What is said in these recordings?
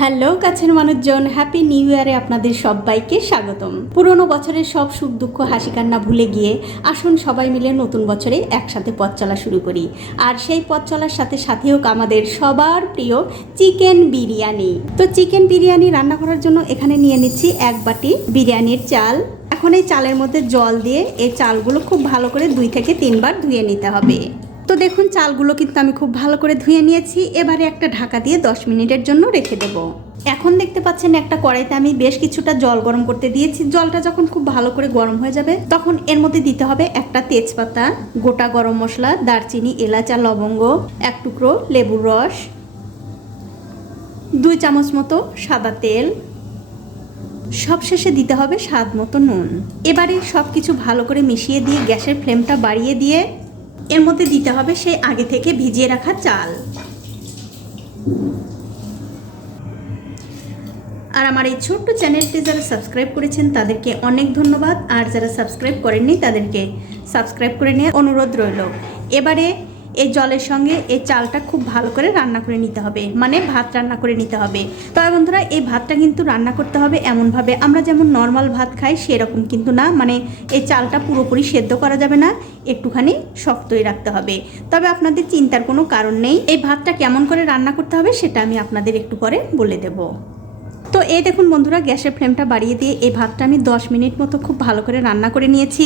Hello, কাছের মানুষজন happy new ইয়ারে আপনাদের সবাইকে স্বাগতম। পুরনো বছরের সব সুখ, দুঃখ, হাসি, কান্না ভুলে গিয়ে আসুন সবাই মিলে নতুন বছরে একসাথে পথ চলা শুরু করি। আর সেই পথ চলার সাথে সাথে হোক আমাদের সবার প্রিয় চিকেন বিরিয়ানি। তো চিকেন বিরিয়ানি রান্না করার জন্য এখানে নিয়ে নিচ্ছি এক বাটি বিরিয়ানির চাল। এখন এই চালের মধ্যে জল দিয়ে এই চালগুলো খুব ভালো করে দুই থেকে তিনবার ধুয়ে নিতে হবে। তো দেখুন, চালগুলো কিন্তু আমি খুব ভালো করে ধুয়ে নিয়েছি। এবারে একটা ঢাকা দিয়ে 10 মিনিটের জন্য রেখে দেব। এখন দেখতে পাচ্ছেন, একটা কড়াইতে আমি বেশ কিছুটা জল গরম করতে দিয়েছি। জলটা যখন খুব ভালো করে গরম হয়ে যাবে, তখন এর মধ্যে দিতে হবে একটা তেজপাতা, গোটা গরম মশলা, দারচিনি, এলাচ আর লবঙ্গ, এক টুকরো লেবুর রস, দুই চামচ মতো সাদা তেল, সবশেষে দিতে হবে স্বাদ মতো নুন। এবারে সব কিছু ভালো করে মিশিয়ে দিয়ে গ্যাসের ফ্লেমটা বাড়িয়ে দিয়ে এর মধ্যে দিতে হবে সেই আগে থেকে ভিজিয়ে রাখা চাল। আর আমার এই ছোট্ট চ্যানেলটি যারা সাবস্ক্রাইব করেছেন, তাদেরকে অনেক ধন্যবাদ। আর যারা সাবস্ক্রাইব করেননি, তাদেরকে সাবস্ক্রাইব করে নিয়ে অনুরোধ রইল। এবারে এই জলের সঙ্গে এই চালটা খুব ভালো করে রান্না করে নিতে হবে। মানে ভাত রান্না করে নিতে হবে। তবে বন্ধুরা, এই ভাতটা কিন্তু রান্না করতে হবে এমনভাবে। আমরা যেমন নর্মাল ভাত খাই, সেরকম কিন্তু না। মানে এই চালটা পুরোপুরি সেদ্ধ করা যাবে না। একটুখানি শক্তই রাখতে হবে। তবে আপনাদের চিন্তার কোনো কারণ নেই। এই ভাতটা কেমন করে রান্না করতে হবে, সেটা আমি আপনাদের একটু পরে বলে দেবো। তো এই দেখুন বন্ধুরা, গ্যাসের ফ্লেমটা বাড়িয়ে দিয়ে এই ভাতটা আমি 10 মিনিট মতো খুব ভালো করে রান্না করে নিয়েছি।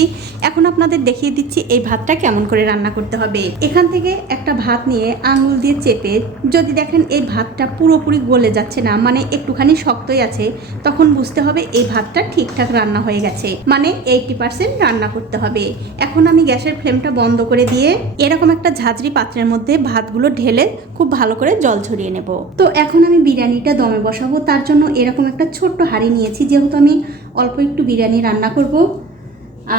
এখন আপনাদের দেখিয়ে দিচ্ছি এই ভাতটা কেমন করে রান্না করতে হবে। এখান থেকে একটা ভাত নিয়ে আঙুল দিয়ে চেপে যদি দেখেন এই ভাতটা পুরোপুরি গলে যাচ্ছে না মানে একটুখানি শক্তই আছে, তখন বুঝতে হবে এই ভাতটা ঠিকঠাক রান্না হয়ে গেছে। মানে এইটি পার্সেন্ট রান্না করতে হবে। এখন আমি গ্যাসের ফ্লেমটা বন্ধ করে দিয়ে এরকম একটা ঝাঁঝরি পাত্রের মধ্যে ভাতগুলো ঢেলে খুব ভালো করে জল ছড়িয়ে নেব। তো এখন আমি বিরিয়ানিটা দমে বসাবো, তার জন্য এরকম একটা ছোট্ট হাঁড়ি নিয়েছি, যেহেতু আমি অল্প একটু বিরিয়ানি রান্না করব।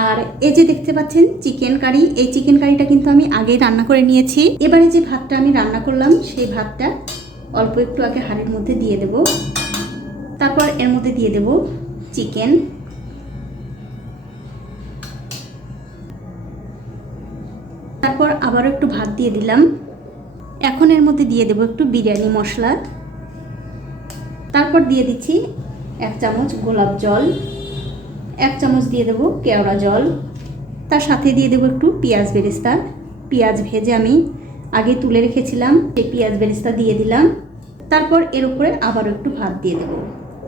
আর এই যে দেখতে পাচ্ছেন চিকেন কারি, এই চিকেন কারিটা কিন্তু আমি আগেই রান্না করে নিয়েছি। এবারে যে ভাতটা আমি রান্না করলাম, সেই ভাতটা অল্প একটু আগে হাঁড়ির মধ্যে দিয়ে দেব। তারপর এর মধ্যে দিয়ে দেব চিকেন। তারপর আবারও একটু ভাত দিয়ে দিলাম। এখন এর মধ্যে দিয়ে দেব একটু বিরিয়ানি মশলা। তারপর দিয়ে দিচ্ছি এক চামচ গোলাপ জল, এক চামচ দিয়ে দেবো কেওড়া জল, তার সাথে দিয়ে দেবো একটু পেঁয়াজ বেরেস্তা। পেঁয়াজ ভেজে আমি আগে তুলে রেখেছিলাম, সেই পেঁয়াজ বেরেস্তা দিয়ে দিলাম। তারপর এর উপরে আবারও একটু ভাত দিয়ে দেবো।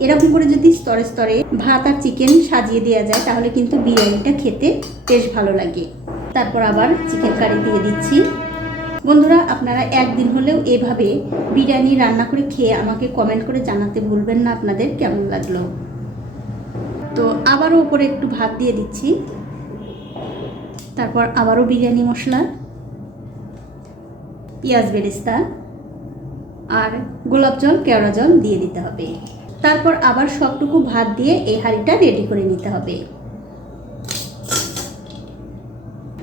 এরকম করে যদি স্তরে স্তরে ভাত আর চিকেন সাজিয়ে দেওয়া যায়, তাহলে কিন্তু বিরিয়ানিটা খেতে বেশ ভালো লাগে। তারপর আবার চিকেন কারি দিয়ে দিচ্ছি। বন্ধুরা, আপনারা একদিন হলেও এভাবে বিরিয়ানি রান্না করে খেয়ে আমাকে কমেন্ট করে জানাতে ভুলবেন না আপনাদের, কেমন লাগল? তো আবারও ওপরে একটু ভাত দিয়ে দিচ্ছি। তারপর আবারও বিরিয়ানি মশলা, পেঁয়াজ বেরেস্তা আর গোলাপ জল, কেওড়া জল দিয়ে দিতে হবে। তারপর আবার সবটুকু ভাত দিয়ে এই হাঁড়িটা রেডি করে নিতে হবে।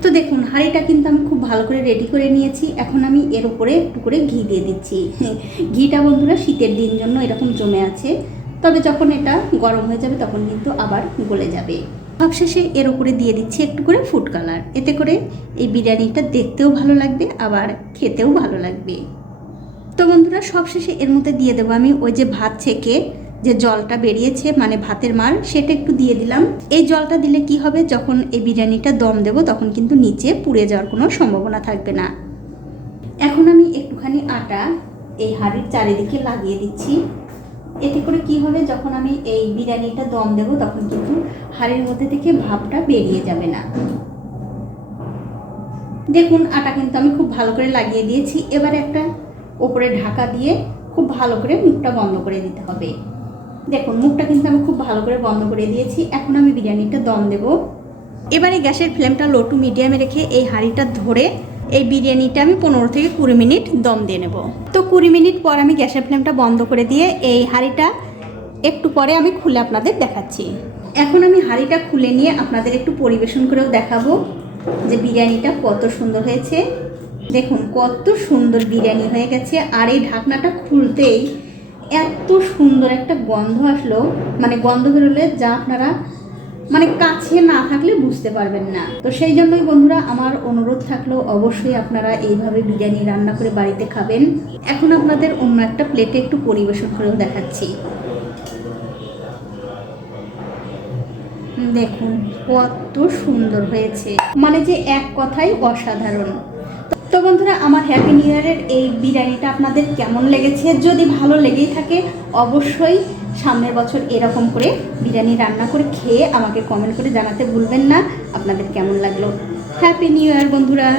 তো দেখুন, হাঁড়িটা কিন্তু আমি খুব ভালো করে রেডি করে নিয়েছি। এখন আমি এর উপরে একটু করে ঘি দিয়ে দিচ্ছি। ঘিটা বন্ধুরা শীতের দিন জন্য এরকম জমে আছে। তবে যখন এটা গরম হয়ে যাবে, তখন কিন্তু আবার গলে যাবে। সবশেষে এর উপরে দিয়ে দিচ্ছি একটু করে ফুড কালার এতে করে এই বিরিয়ানিটা দেখতেও ভালো লাগবে, আবার খেতেও ভালো লাগবে। তো বন্ধুরা, সবশেষে এর মধ্যে দিয়ে দেবো আমি ওই যে ভাত ছেঁকে যে জলটা বেরিয়েছে মানে ভাতের মাল, সেটা একটু দিয়ে দিলাম। এই জলটা দিলে কি হবে? যখন এই বিরিয়ানিটা দম দেব, তখন কিন্তু নিচে পুড়ে যাওয়ার কোনো সম্ভাবনা থাকবে না। এখন আমি একটুখানি আটা এই হাঁড়ির চারিদিকে লাগিয়ে দিচ্ছি। এতে করে কি হবে? যখন আমি এই বিরিয়ানিটা দম দেব, তখন কিন্তু হাঁড়ির মধ্যে থেকে ভাপটা বেরিয়ে যাবে না। দেখুন, আটা কিন্তু আমি খুব ভালো করে লাগিয়ে দিয়েছি। এবার একটা ওপরে ঢাকা দিয়ে খুব ভালো করে মুখটা বন্ধ করে দিতে হবে। দেখুন, মুখটা কিন্তু আমি খুব ভালো করে বন্ধ করে দিয়েছি। এখন আমি বিরিয়ানিটা দম দেব। এবারে গ্যাসের ফ্লেমটা লো টু মিডিয়ামে রেখে এই হাঁড়িটা ধরে এই বিরিয়ানিটা আমি পনেরো থেকে কুড়ি মিনিট দম দিয়ে নেব। তো কুড়ি মিনিট পর আমি গ্যাসের ফ্লেমটা বন্ধ করে দিয়ে এই হাঁড়িটা একটু পরে আমি খুলে আপনাদের দেখাচ্ছি। এখন আমি হাঁড়িটা খুলে নিয়ে আপনাদের একটু পরিবেশন করেও দেখাবো যে বিরিয়ানিটা কত সুন্দর হয়েছে। দেখুন, কত সুন্দর বিরিয়ানি হয়ে গেছে। আর এই ঢাকনাটা খুলতেই এত সুন্দর একটা গন্ধ আসলো। মানে গন্ধ বেরোলে যা আপনারা মানে কাছে না থাকলে বুঝতে পারবেন না। তো সেই জন্যই বন্ধুরা আমার অনুরোধ থাকল, অবশ্যই আপনারা এইভাবে বিরিয়ানি রান্না করে বাড়িতে খাবেন। এখন আপনাদের অন্য একটা প্লেটে একটু পরিবেশন করেও দেখাচ্ছি। দেখুন, কত সুন্দর হয়েছে। মানে যে এক কথাই অসাধারণ। তো বন্ধুরা, আমার হ্যাপি নিউ ইয়ারের এই বিরিয়ানিটা আপনাদের কেমন লেগেছে? যদি ভালো লেগেই থাকে, অবশ্যই সামনের বছর এরকম করে বিরিয়ানি রান্না করে খেয়ে আমাকে কমেন্ট করে জানাতে ভুলবেন না। আপনাদের কেমন লাগল? হ্যাপি নিউ ইয়ার বন্ধুরা!